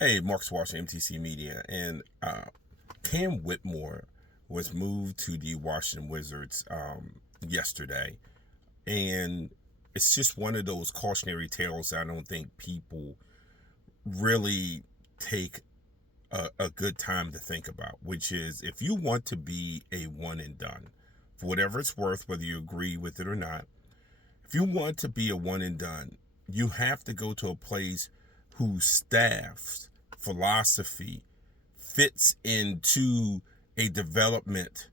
Hey, Marcus Walsh, MTC Media, and Cam Whitmore was moved to the Washington Wizards yesterday, and it's just one of those cautionary tales I don't think people really take a good time to think about, which is if you want to be a one and done, for whatever it's worth, whether you agree with it or not, if you want to be a one and done, you have to go to a place whose staff's philosophy fits into a development,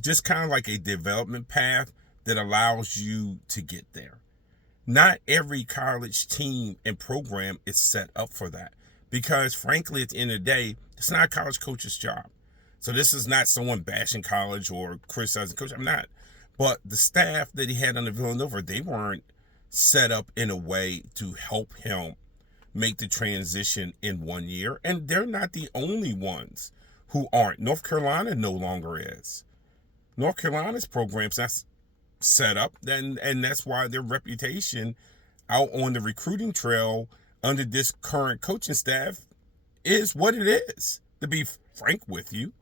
just kind of like a development path that allows you to get there. Not every college team and program is set up for that because, frankly, at the end of the day, it's not a college coach's job. So this is not someone bashing college or criticizing coach. I'm not. But the staff that he had under Villanova, they weren't set up in a way to help him make the transition in 1 year. And they're not the only ones who aren't. North Carolina no longer is. North Carolina's program's not set up, and that's why their reputation out on the recruiting trail under this current coaching staff is what it is, to be frank with you.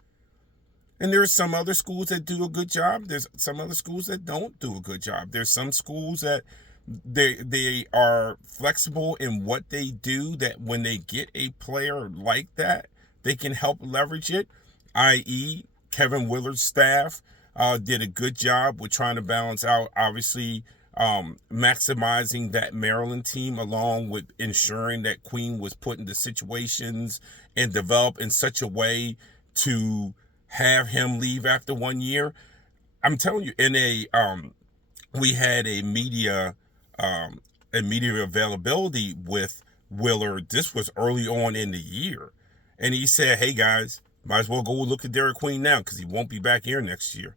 And there are some other schools that do a good job. There's some other schools that don't do a good job. There's some schools that they are flexible in what they do, that when they get a player like that, they can help leverage it, i.e. Kevin Willard's staff did a good job with trying to balance out, obviously, maximizing that Maryland team along with ensuring that Queen was put into situations and develop in such a way to have him leave after 1 year. I'm telling you, we had a media availability with Willard. This was early on in the year, and he said, "Hey guys, might as well go look at Derek Queen now because he won't be back here next year."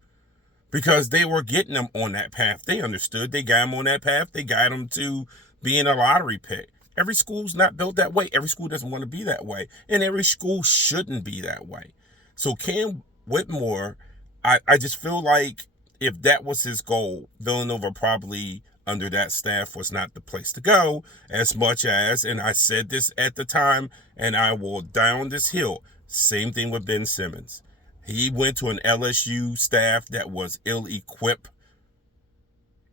Because they were getting him on that path. They understood. They got him on that path. They got him to being a lottery pick. Every school's not built that way. Every school doesn't want to be that way. And every school shouldn't be that way. So Cam Whitmore, I just feel like if that was his goal, Villanova probably under that staff was not the place to go, as much as, and I said this at the time, and I will down this hill, same thing with Ben Simmons. He went to an LSU staff that was ill-equipped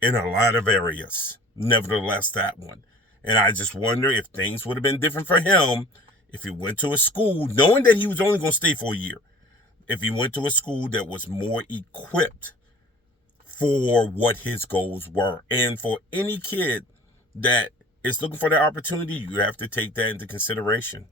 in a lot of areas. Nevertheless, that one. And I just wonder if things would have been different for him if he went to a school, knowing that he was only going to stay for a year, if he went to a school that was more equipped for what his goals were. And for any kid that is looking for that opportunity, you have to take that into consideration.